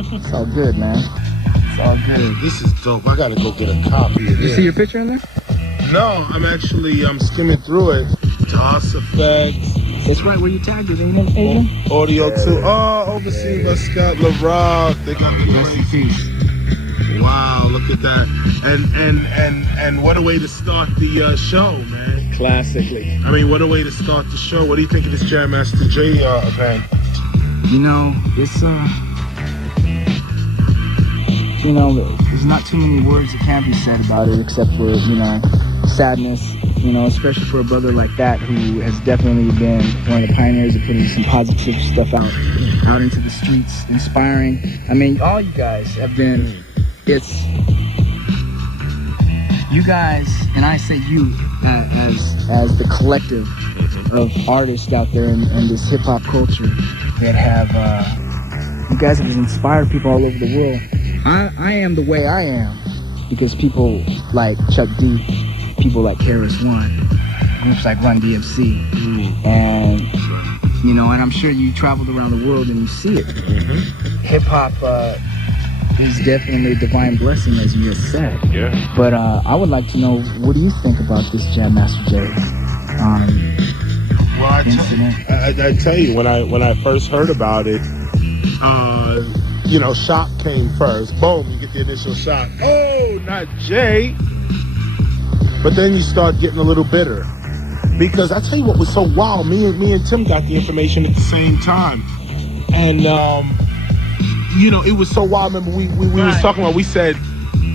It's all good, man. It's all good. Dude, this is dope. I gotta go get a copy of this. You see your picture in there? No, I'm skimming through it. DOS effects. It's right where you tagged it, ain't it, Adrian? Audio too. Oh, overseen by Scott LaRock. They got the place. Wow, look at that. And what a way to start the show, man. Classically. I mean, what a way to start the show. What do you think of this Jam Master Jay event? You know, it's you know, there's not too many words that can be said about it except for, you know, sadness, you know, especially for a brother like that who has definitely been one of the pioneers of putting some positive stuff out into the streets, inspiring. I mean, all you guys have been, it's, you guys, and I say you as the collective of artists out there in this hip-hop culture that have, you guys have inspired people all over the world. I am the way I am because people like Chuck D, people like KRS-One, groups like Run DMC, and you know, and I'm sure you traveled around the world and you see it. Hip hop is definitely a divine blessing, as you just said. Yeah. But I would like to know, what do you think about this Jam Master Jay incident? I tell you, when I first heard about it, you know, shock came first. Boom, you get the initial shock. Oh, not Jay. But then you start getting a little bitter. Because I tell you what was so wild, me and Tim got the information at the same time. And, you know, it was so wild. Remember, we was talking about, we said,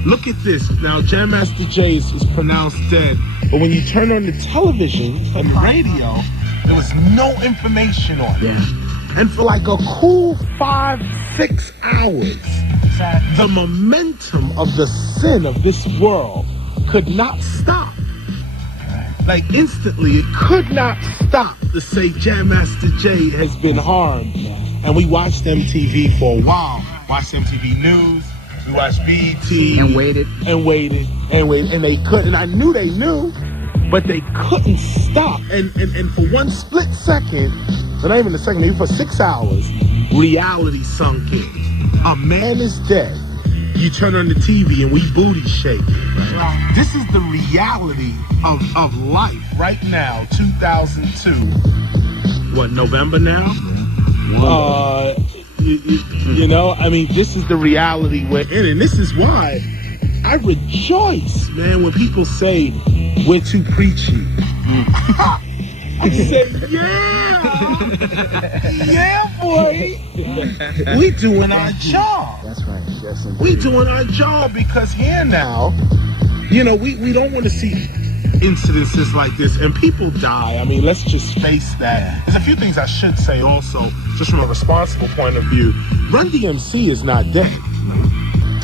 look at this. Now, Jam Master Jay is pronounced dead. But when you turn on the television and the radio, there was no information on it. Yeah. And for like a cool 5-6 hours, the momentum of the sin of this world could not stop. Like instantly, it could not stop to say Jam Master Jay has been harmed. And we watched MTV for a while. Watched MTV News, we watched BET. And waited. And waited, and waited, and they couldn't. And I knew they knew, but they couldn't stop. And for one split second, not even a second, maybe for 6 hours, reality sunk in. A man is dead. You turn on the TV and we booty shaking. Right? This is the reality of life right now, 2002. What, November now? You know, I mean, this is the reality we're in. And this is why I rejoice, man, when people say we're too preachy. I say, yeah, boy. We doing our job. That's right. Yes, we doing our job because here now, you know, we don't want to see incidences like this and people die. I mean, let's just face that. There's a few things I should say also, just from a responsible point of view. Run DMC is not dead.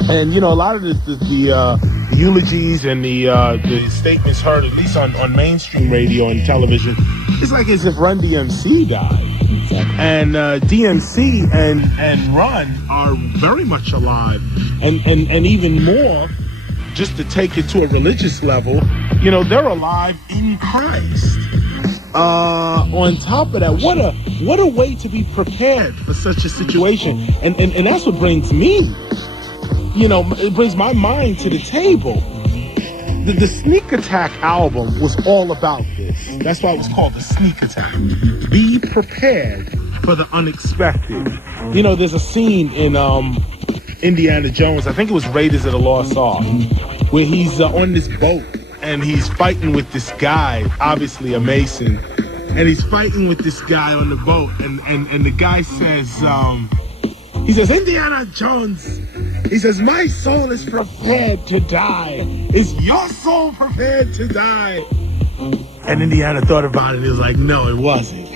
And you know, a lot of the eulogies and the statements heard, at least on mainstream radio and television, it's like as if Run DMC died. Exactly. And DMC and Run are very much alive, and even more, just to take it to a religious level, you know, they're alive in Christ. On top of that, what a way to be prepared for such a situation, and that's what brings me. You know, it brings my mind to the table. The Sneak Attack album was all about this. That's why it was called the Sneak Attack. Be prepared for the unexpected. You know, there's a scene in Indiana Jones, I think it was Raiders of the Lost Ark, where he's on this boat and he's fighting with this guy, obviously a Mason, and he's fighting with this guy on the boat, and the guy says, he says, Indiana Jones, he says, my soul is prepared to die. Is your soul prepared to die? And Indiana thought about it and he was like, no, it wasn't.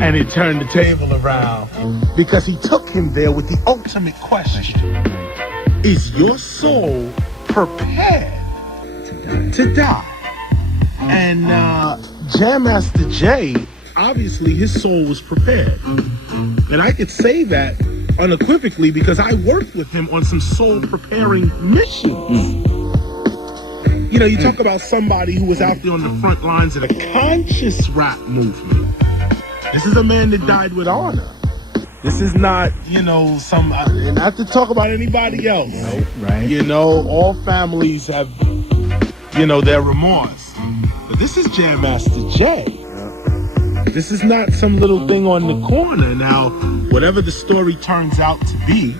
And he turned the table around because he took him there with the ultimate question. Is your soul prepared to die? And Jam Master Jay, obviously his soul was prepared. And I could say that unequivocally because I worked with him on some soul preparing missions. You know, you talk about somebody who was out there on the front lines of the conscious rap movement. This is a man that died with honor. This is not, some, not to talk about anybody else. Right. All families have, their remorse. But this is Jam Master Jay. This is not some little thing on the corner. Now, whatever the story turns out to be,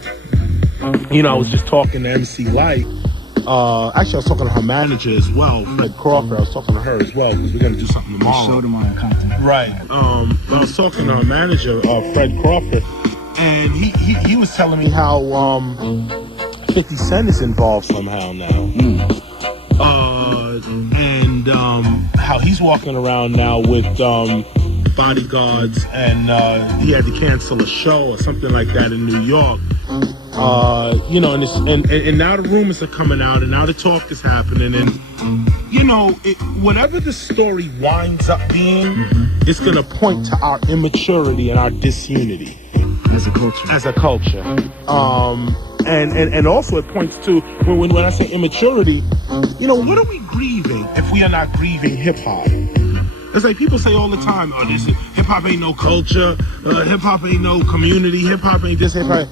I was just talking to MC Light. Actually, I was talking to her manager as well, Fred Crawford. I was talking to her as well because we're going to do something tomorrow. Show them our content. Right. I was talking to her manager, Fred Crawford, and he was telling me how 50 Cent is involved somehow now. And how he's walking around now with bodyguards, and he had to cancel a show or something like that in New York. And now the rumors are coming out, and now the talk is happening, and whatever the story winds up being, it's gonna point to our immaturity and our disunity as a culture. And also it points to when I say immaturity, what are we grieving if we are not grieving hip hop? It's like people say all the time, hip hop ain't no culture, hip hop ain't no community, hip hop ain't this, hip hop.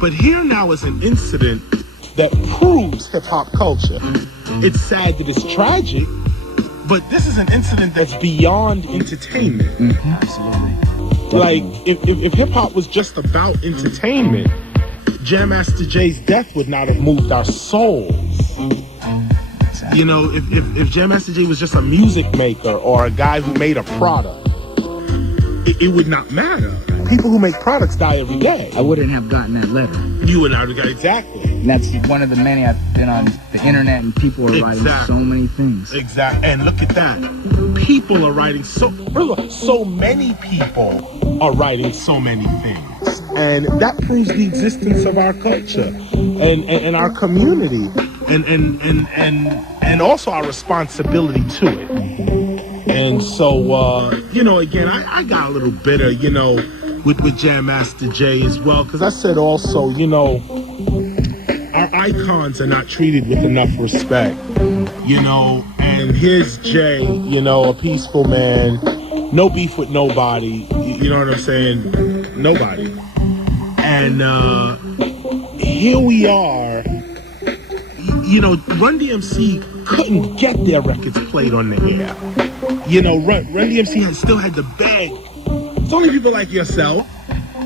But here now is an incident that proves hip hop culture. It's sad that it's tragic, but this is an incident that's beyond entertainment. Mm-hmm. Absolutely. Like if hip hop was just about entertainment, Jam Master Jay's death would not have moved our souls. If Jam Master Jay was just a music maker or a guy who made a product, it would not matter. People who make products die every day. I wouldn't have gotten that letter. You would not have got exactly. And that's one of the many I've been on the internet, and people are writing so many things. Exactly. And look at that. People are writing so many people are writing so many things. And that proves the existence of our culture and our community. And also our responsibility to it. And so, again, I got a little bitter, with Jam Master Jay as well, because I said also, our icons are not treated with enough respect, and here's Jay, a peaceful man, no beef with nobody, you know what I'm saying? Nobody. And here we are. Run DMC couldn't get their records played on the air. Run DMC still had to beg. It's only people like yourself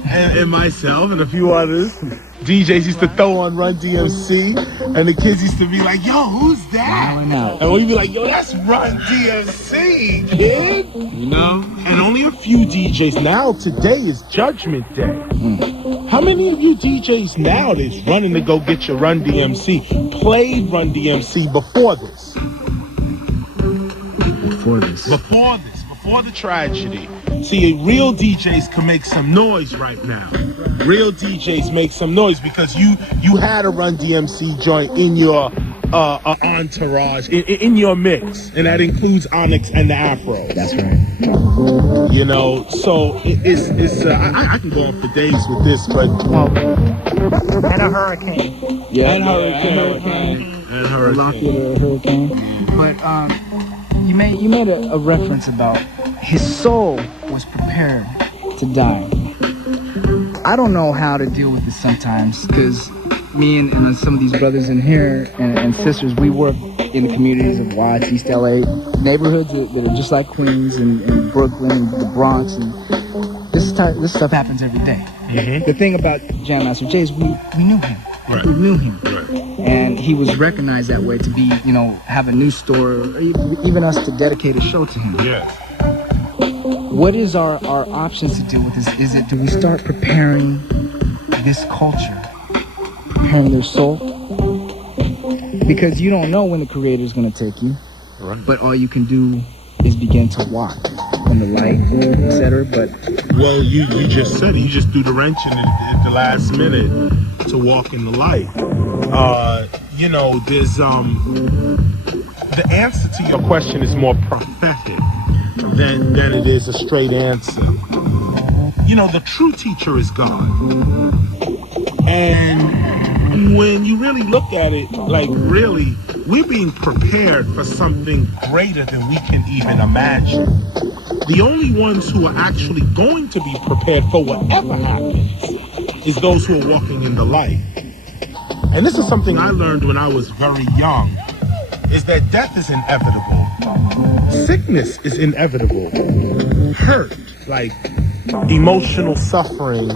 and myself and a few others. DJs used to throw on Run DMC, and the kids used to be like, "Yo, who's that?" And we'd be like, "Yo, that's Run DMC, kid." And only a few DJs. Now today is Judgment Day. How many of you DJs nowadays running to go get your Run DMC played Run DMC before this? Before the tragedy. See, real DJs can make some noise right now. Real DJs make some noise because you had a Run DMC joint in your entourage, in your mix, and that includes Onyx and the Afro. That's right. So it's I can go on for days with this, but and a hurricane. Yeah, and hurricane. But you made a reference about his soul was prepared to die. I don't know how to deal with this sometimes, because me and some of these brothers in here and sisters, we work in the communities of Watts, East LA, neighborhoods that are just like Queens and Brooklyn and the Bronx, and this stuff happens every day. Mm-hmm. The thing about Jam Master Jay is we knew him. Right. We knew him. Right. And he was recognized that way to be, have a news store, or even us to dedicate a show to him. Yeah. What is our options to deal with this? Do we start preparing this culture, preparing their soul? Because you don't know when the creator is going to take you. Right. But all you can do is begin to walk in the light, etc. But you just said it. You just threw the wrench in at the last minute to walk in the light. There's the answer to your question is more prophetic than it is a straight answer. The true teacher is God. And when you really look at it, really, we're being prepared for something greater than we can even imagine. the only ones who are actually going to be prepared for whatever happens is those who are walking in the light. And this is something I learned when I was very young, is that death is inevitable. Sickness is inevitable. Hurt, like emotional suffering,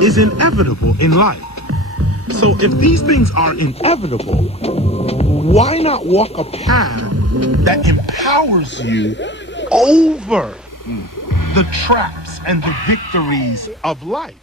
is inevitable in life. So if these things are inevitable, why not walk a path that empowers you over the traps and the victories of life?